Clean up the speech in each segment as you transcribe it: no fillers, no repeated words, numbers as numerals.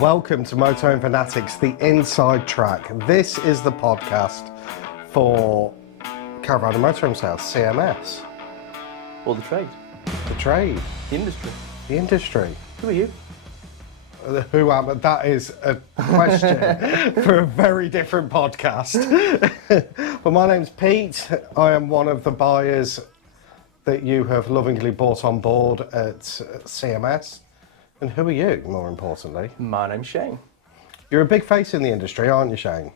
Welcome to Motorhome Fanatics, the inside track. This is the podcast for Caravan and Motorhome sales, CMS. Or the trade. The trade. The industry. The industry. Who are you? Who am I? That is a question for a very different podcast. But my name's Pete. I am one of the buyers that you have lovingly brought on board at CMS. And who are you, more importantly? My name's Shane. You're a big face in the industry, aren't you, Shane?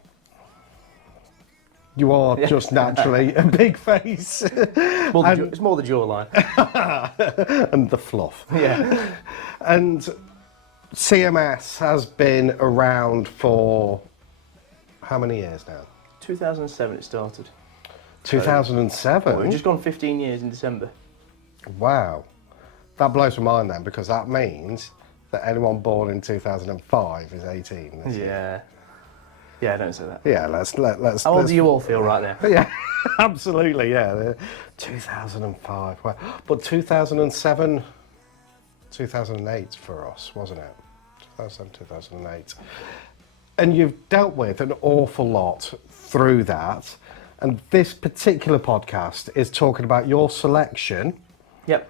You are just naturally a big face. It's more the jawline. And the fluff. Yeah. And CMS has been around for how many years now? 2007 it started. 2007? We've just gone 15 years in December. Wow. That blows my mind then, because that means that anyone born in 2005 is 18 this year. Yeah, don't say that. Yeah, let's. How old do you all feel right now? Yeah, absolutely, yeah. 2005, wow. But 2007, 2008 for us, wasn't it? 2007, 2008. And you've dealt with an awful lot through that. And this particular podcast is talking about your selection Yep.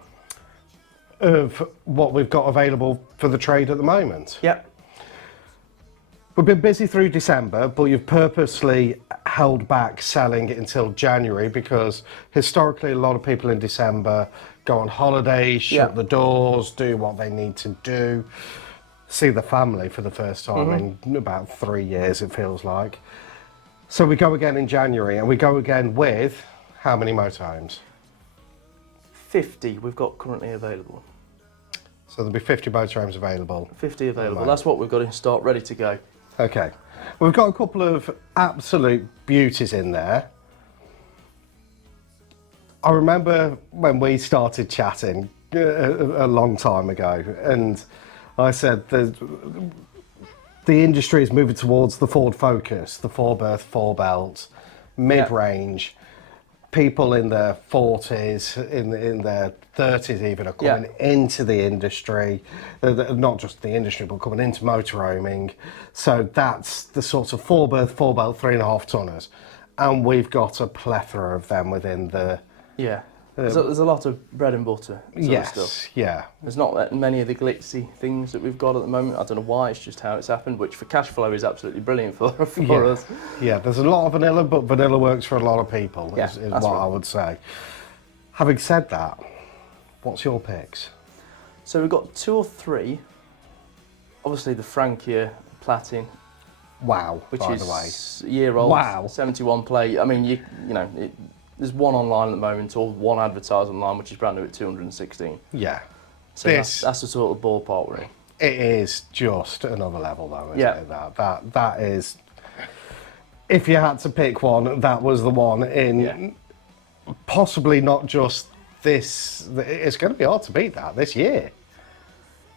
of what we've got available for the trade at the moment. Yep. We've been busy through December, but you've purposely held back selling it until January because historically a lot of people in December go on holiday, shut the doors, do what they need to do, see the family for the first time in about 3 years, it feels like. So we go again in January, and we go again with how many motorhomes? 50 we've got currently available. So there'll be 50 motorhomes available. 50 available. That's what we've got in stock, ready to go. Okay. We've got a couple of absolute beauties in there. I remember when we started chatting a long time ago, and I said the industry is moving towards the Ford Focus, the 4-berth, 4-belt, mid-range. People in their 40s, in their 30s even, are coming into the industry, not just the industry, but coming into motorhoming. So that's the sort of 4-berth, 4-belt, 3.5 tonners. And we've got a plethora of them within the... Yeah. There's a lot of bread and butter sort of stuff. Yeah. There's not that many of the glitzy things that we've got at the moment. I don't know why, it's just how it's happened, which for cash flow is absolutely brilliant for us. Yeah, there's a lot of vanilla, but vanilla works for a lot of people, is what right. I would say. Having said that, what's your picks? So we've got 2 or 3. Obviously the Frankia Platin. Wow, which by is the way. A year old, Wow. 71 plate. I mean, you know, there's one online at the moment, or one advertised online, which is brand new at 216. Yeah. So that's the sort of ballpark we're in. It is just another level, though, isn't Yeah. it? That is. If you had to pick one, that was the one in. Possibly not just this. It's going to be hard to beat that this year.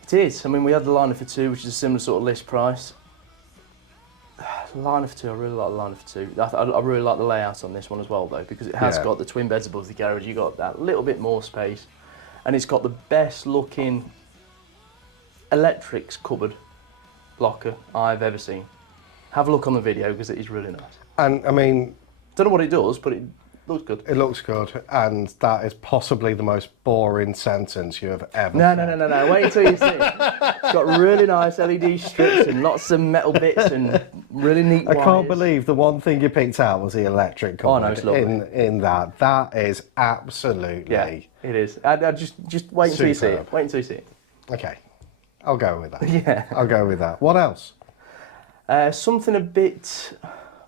It is. I mean, we had the Liner for 2, which is a similar sort of list price. Liner for 2, I really like the Liner for 2. I really like the layout on this one as well, though, because it has got the twin beds above the garage. You got that little bit more space, and it's got the best looking electrics cupboard locker I've ever seen. Have a look on the video because it is really nice. And I mean, don't know what it does, but it looks good. It looks good, and that is possibly the most boring sentence you have ever No. Wait until you see it. It's got really nice LED strips and lots of metal bits and really neat wires. I can't believe the one thing you picked out was the electric cupboard. Oh no, it's lovely. In that. That is absolutely... Yeah, it is. I just wait until you see it. Wait until you see it. Okay, I'll go with that. Yeah. I'll go with that. What else? Something a bit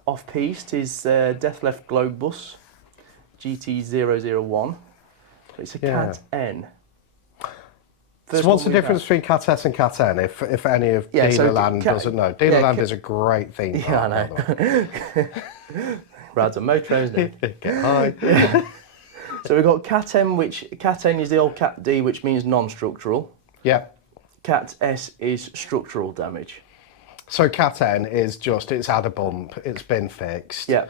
off-piste is Death Left Globe Bus. GT001. It's a Cat N. So what's the difference between Cat S and Cat N, if any of Dealerland doesn't know? Dealerland is a great theme park. Yeah, I know. Rides on motorhomes now. Get high. So we've got Cat N, which Cat N is the old Cat D, which means non-structural. Yeah. Cat S is structural damage. So Cat N is just, it's had a bump, it's been fixed. Yeah.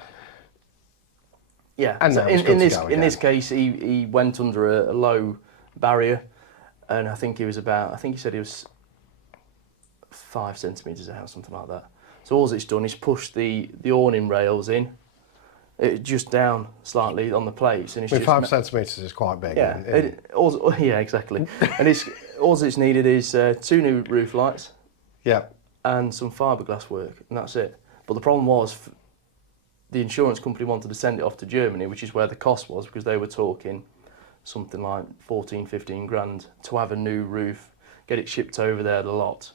Yeah, and so in this case, he went under a low barrier, and I think he said he was 5 centimetres out, something like that. So all it's done is push the awning rails in, just down slightly on the plates, and it's I mean, just 5 centimetres is quite big. yeah, yeah, exactly. And all it's needed is 2 new roof lights Yeah. and some fiberglass work, and that's it. But the problem was the insurance company wanted to send it off to Germany, which is where the cost was, because they were talking something like 14, 15 grand to have a new roof, get it shipped over there the lot,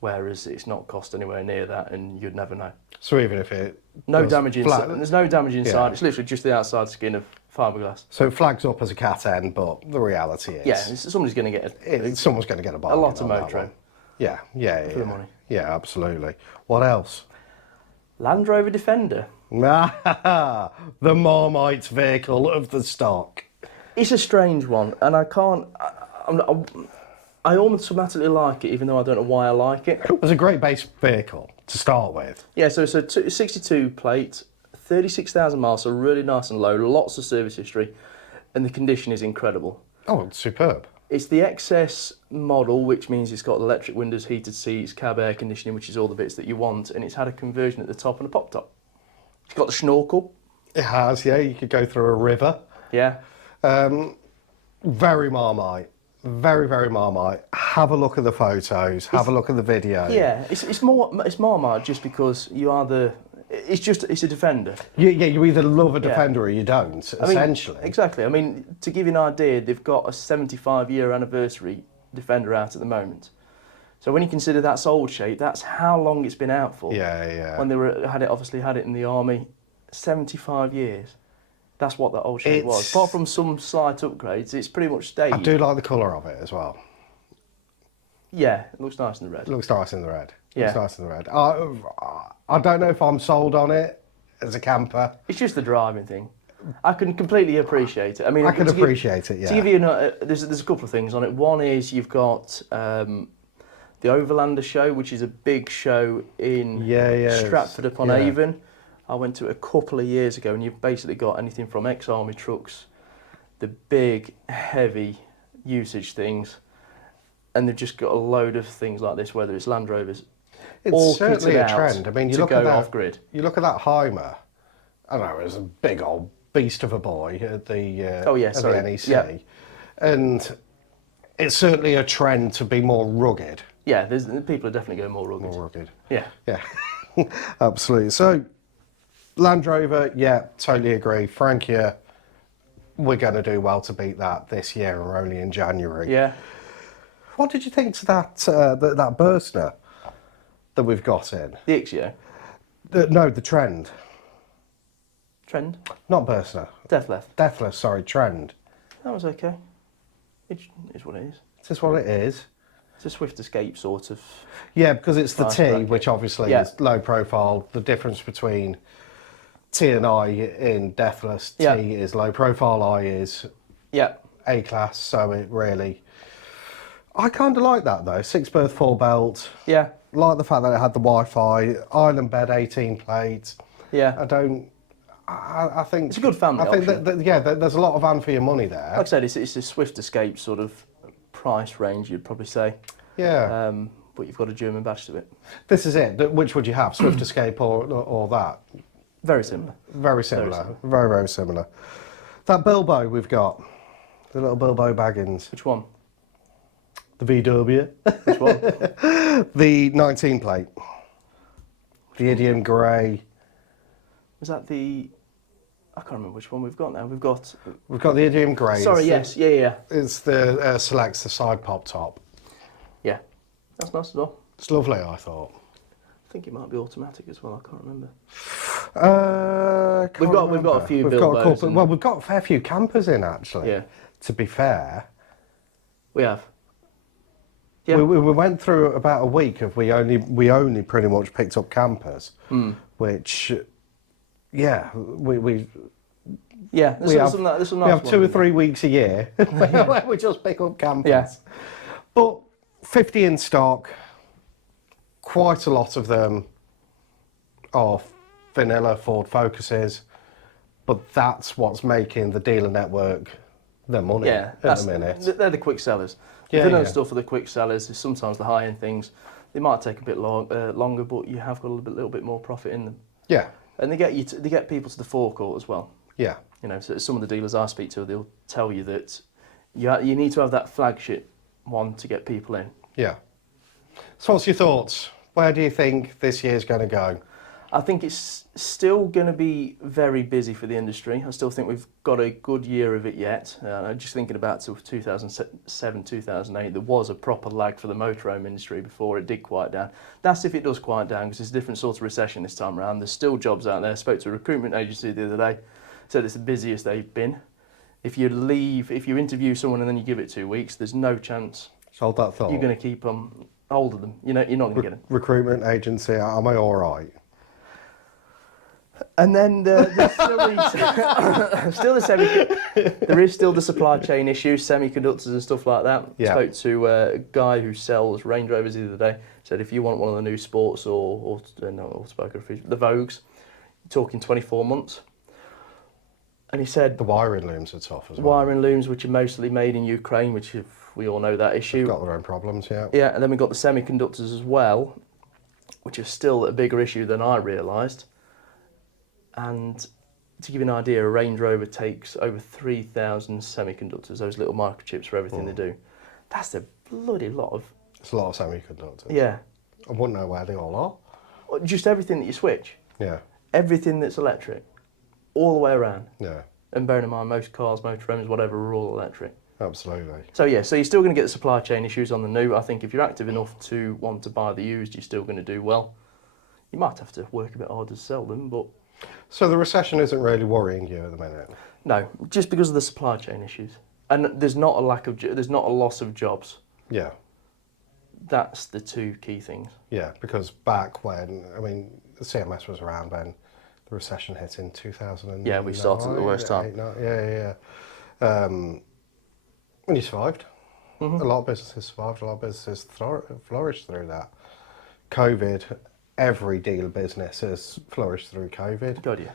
whereas it's not cost anywhere near that, and you'd never know. So even if it No does damage inside. There's no damage inside. Yeah. It's literally just the outside skin of fiberglass. So it flags up as a cat end, but the reality is, Yeah, somebody's going to get someone's going to get a a bargain lot of on that motor one. Yeah, yeah, for yeah. the money. Yeah, absolutely. What else? Land Rover Defender. The Marmite vehicle of the stock. It's a strange one, and I can't. I almost automatically like it, even though I don't know why I like it. It was a great base vehicle to start with. Yeah, so it's a 62 plate, 36,000 miles, so really nice and low, lots of service history, and the condition is incredible. Oh, it's superb. It's the XS model, which means it's got electric windows, heated seats, cab air conditioning, which is all the bits that you want, and it's had a conversion at the top and a pop top. It's got the snorkel. It has, yeah. You could go through a river. Yeah. Very Marmite. Very, very Marmite. Have a look at the photos. Have a look at the video. Yeah, it's Marmite just because you are the. It's a Defender. You either love a Defender or you don't, essentially. Exactly. I mean, to give you an idea, they've got a 75-year anniversary Defender out at the moment. So when you consider that's old shape, that's how long it's been out for. Yeah, yeah. When they obviously had it in the army, 75 years. That's what that old shape was. Apart from some slight upgrades, it's pretty much stayed. I do like the colour of it as well. Yeah, it looks nice in the red. It looks nice in the red. Yeah. Looks nice in the red. I don't know if I'm sold on it as a camper. It's just the driving thing. I can completely appreciate it. I mean, I can appreciate it, yeah. To give you there's a couple of things on it. One is you've got the Overlander show, which is a big show in Stratford upon Avon. I went to it a couple of years ago, and you've basically got anything from ex-army trucks, the big, heavy usage things, and they've just got a load of things like this, whether it's Land Rovers. It's certainly a trend. I mean, you look at that off-grid. You look at that Hymer. I don't know, it was a big old beast of a boy at the the NEC, and it's certainly a trend to be more rugged. Yeah, people are definitely going more rugged. More rugged. Yeah. Yeah, absolutely. So, Land Rover, yeah, totally agree. Frankia, we're going to do well to beat that this year, and we're only in January. Yeah. What did you think to that that Bursner that we've got in? The Ixio. No, the Trend. Trend. Not Bursner. Deathless, sorry, Trend. That was okay. It is what it is. Is this what it is? It's a Swift Escape sort of. Yeah, because it's the Nice T, bracket. which obviously is low profile. The difference between T and I in Deathless, T is low profile, I is A-class, so it really... I kind of like that though, 6 berth, 4 belt. Yeah. Like the fact that it had the Wi-Fi, island bed, 18 plates. Yeah. I think... It's a good family option. There's a lot of van for your money there. Like I said, it's a Swift Escape sort of price range, you'd probably say. Yeah. But you've got a German badge to it. This is it. Which would you have, Swift Escape or that? Very similar. Very similar. Very, very similar. That Bilbo we've got, the little Bilbo Baggins. Which one? The VW. Which one? The 19 plate. The Idiom Grey. Was that the... I can't remember which one we've got now. We've got the Idiom Grey. Sorry, yes. Yeah. It's the selects the side pop top. Yeah. That's nice as well. It's lovely, I thought. I think it might be automatic as well. I can't remember. We've got a few Bilbos. We've got a fair few campers in actually. Yeah. To be fair. We have. Yeah. We went through about a week of we only pretty much picked up campers, which, yeah, we have 2 or 3 weeks a year where we just pick up campers. Yeah. But 50 in stock, quite a lot of them are vanilla Ford Focuses, but that's what's making the dealer network their money at the minute. They're the quick sellers. The vanilla stuff are the quick sellers. Sometimes the high-end things, They might take a bit longer, but you have got a little bit more profit in them. Yeah. And they get people to the forecourt as well. Yeah. You know, so some of the dealers I speak to, they'll tell you that you need to have that flagship one to get people in. Yeah. So what's your thoughts? Where do you think this year's going to go? I think it's still going to be very busy for the industry. I still think we've got a good year of it yet. Just thinking about 2007, 2008, there was a proper lag for the motorhome industry before it did quiet down. That's if it does quiet down, because it's a different sort of recession this time around. There's still jobs out there. I spoke to a recruitment agency the other day, said it's the busiest they've been. If you interview someone and then you give it 2 weeks, there's no chance Hold that thought. you're going to keep hold of them. You know, you're not going to get them. Recruitment agency, am I all right? And then there is still the supply chain issues, semiconductors and stuff like that. Yeah. Spoke to a guy who sells Range Rovers the other day. Said if you want one of the new sports the Vogues, you're talking 24 months. And he said The wiring looms are tough as well. wiring looms, which are mostly made in Ukraine, which we all know that issue. They've got their own problems, yeah. Yeah, and then we've got the semiconductors as well, which are still a bigger issue than I realised. And to give you an idea, a Range Rover takes over 3,000 semiconductors, those little microchips for everything they do. That's a bloody lot of... It's a lot of semiconductors. Yeah. I wouldn't know where they all are. Just everything that you switch. Yeah. Everything that's electric. All the way around. Yeah. And bearing in mind, most cars, motorhomes, whatever, are all electric. Absolutely. So yeah, so you're still going to get the supply chain issues on the new. I think if you're active enough to want to buy the used, you're still going to do well. You might have to work a bit harder to sell them, but... So the recession isn't really worrying you at the minute? No, just because of the supply chain issues. And there's not a loss of jobs. Yeah. That's the two key things. Yeah, because back when, I mean, the CMS was around when the recession hit in 2009. Yeah, we started at the worst time. And you survived. Mm-hmm. A lot of businesses survived, a lot of businesses flourished through that. COVID, every dealer business has flourished through COVID. God, yeah.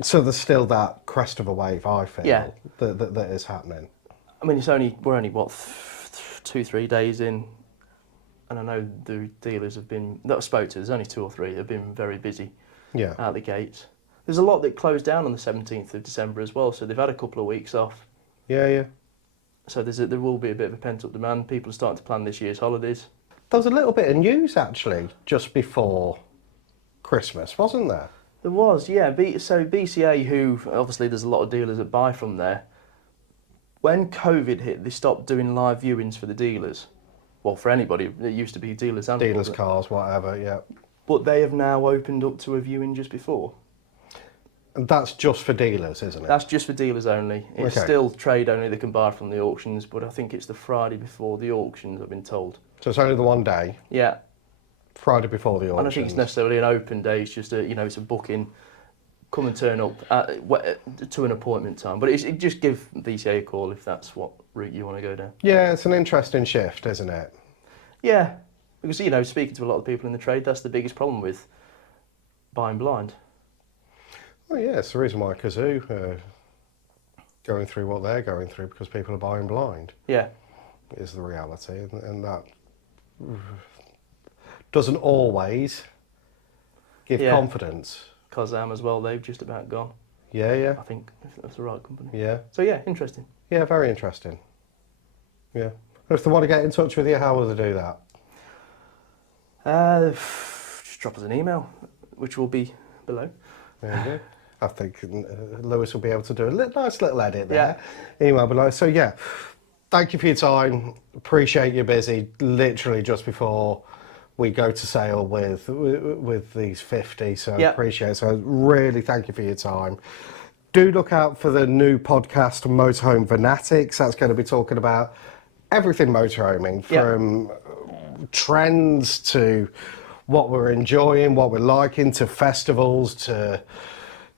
So there's still that crest of a wave, I feel, Yeah. that is happening. I mean, we're only, 2-3 days in, and I know the dealers that I spoke to, there's only 2 or 3, have been very busy out the gates. There's a lot that closed down on the 17th of December as well, so they've had a couple of weeks off. Yeah, yeah. So there will be a bit of a pent-up demand. People are starting to plan this year's holidays. There was a little bit of news, actually, just before Christmas, wasn't there? There was, yeah. So BCA, who, obviously there's a lot of dealers that buy from there, when COVID hit, they stopped doing live viewings for the dealers. Well, for anybody. It used to be dealers and... Dealers, cars, whatever, yeah. But they have now opened up to a viewing just before. And that's just for dealers, isn't it? That's just for dealers only. It's Okay. still trade only, they can buy from the auctions, but I think it's the Friday before the auctions, I've been told. So it's only the one day? Yeah. Friday before the auctions? I don't think it's necessarily an open day, it's just it's a booking, come and turn up to an appointment time. But it just give BCA a call if that's what route you want to go down. Yeah, it's an interesting shift, isn't it? Yeah, because, speaking to a lot of people in the trade, that's the biggest problem with buying blind. Well, yeah, it's the reason why Kazoo are going through what they're going through, because people are buying blind. Yeah. Is the reality, and that doesn't always give confidence. Kazam as well, they've just about gone. Yeah, yeah. I think if that's the right company. Yeah. So yeah, interesting. Yeah, very interesting. Yeah. And if they want to get in touch with you, how will they do that? Just drop us an email, which will be below. There you go. I think Lewis will be able to do a nice little edit there. Yeah. Email below. So yeah, thank you for your time. Appreciate you're busy. Literally just before we go to sale with these 50. So I appreciate it. So really thank you for your time. Do look out for the new podcast, Motorhome Fanatics. That's going to be talking about everything motorhoming, from trends to what we're enjoying, what we're liking, to festivals, to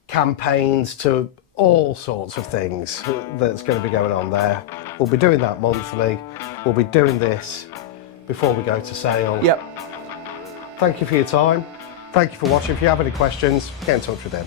campaigns, to all sorts of things that's going to be going on there. We'll be doing that monthly. We'll be doing this before we go to sale. Yep. Thank you for your time. Thank you for watching. If you have any questions, get in touch with them.